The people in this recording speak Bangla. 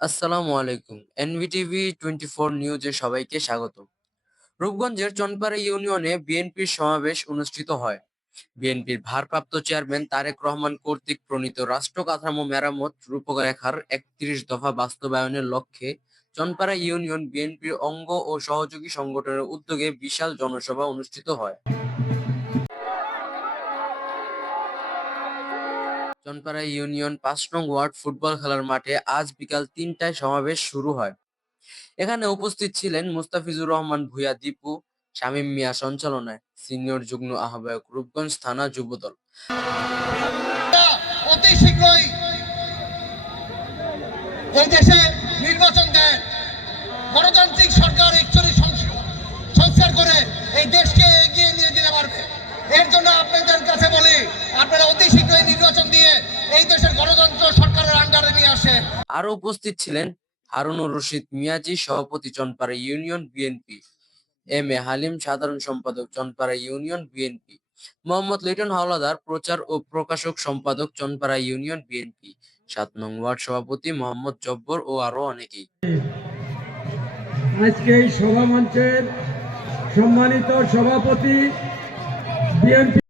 আসসালামু আলাইকুম। এনবিটিভি 24 নিউজে সবাইকে স্বাগত। রূপগঞ্জের চনপাড়া ইউনিয়নে বিএনপির সমাবেশ অনুষ্ঠিত হয়। বিএনপির ভারপ্রাপ্ত চেয়ারম্যান তারেক রহমান কর্তৃক প্রণীত রাষ্ট্র কাঠামো মেরামত রূপরেখার ৩১ দফা বাস্তবায়নের লক্ষ্যে চনপাড়া ইউনিয়ন বিএনপির অঙ্গ ও সহযোগী সংগঠনের উদ্যোগে বিশাল জনসভা অনুষ্ঠিত হয়। চনপাড়া ইউনিয়ন ৫ নং ওয়ার্ড ফুটবল খেলার মাঠে আজ বিকাল ৩টায় সমাবেশ শুরু হয়। এখানে উপস্থিত ছিলেন মুস্তাফিজুর রহমান ভূঁইয়া দীপু, শামীম মিয়া সঞ্চালনায়, সিনিয়র যুগ্ম আহ্বায়ক রূপগঞ্জ থানা যুবদল। অতি শীঘ্রই এই দেশে নির্বাচন দেন, গণতান্ত্রিক সরকার একচল্লিশ সংস্কার করে এই দেশকে এগিয়ে নিয়ে যেতে পারবে। এর জন্য আপনাদের কাছে বলি, আপনারা অতি শীঘ্রই নির্বাচন দিয়ে এই দেশের গণতন্ত্র সরকারের আন্ডারে নিয়ে আসেন। আরো উপস্থিত ছিলেন হারুনুর রশিদ মিয়াজি, সভাপতি Chanpara union BNP, M A Halim, সাধারণ সম্পাদক চনপাড়া ইউনিয়ন বিএনপি, মোহাম্মদ লিটন হাওলাদার, প্রচার ও প্রকাশক সম্পাদক চনপাড়া ইউনিয়ন বিএনপি, ৭ নং ওয়ার্ড সভাপতি মোহাম্মদ জব্বর ও আরো অনেকেই। আজকে এই সভা মঞ্চের সম্মানিত সভাপতি বিএনপি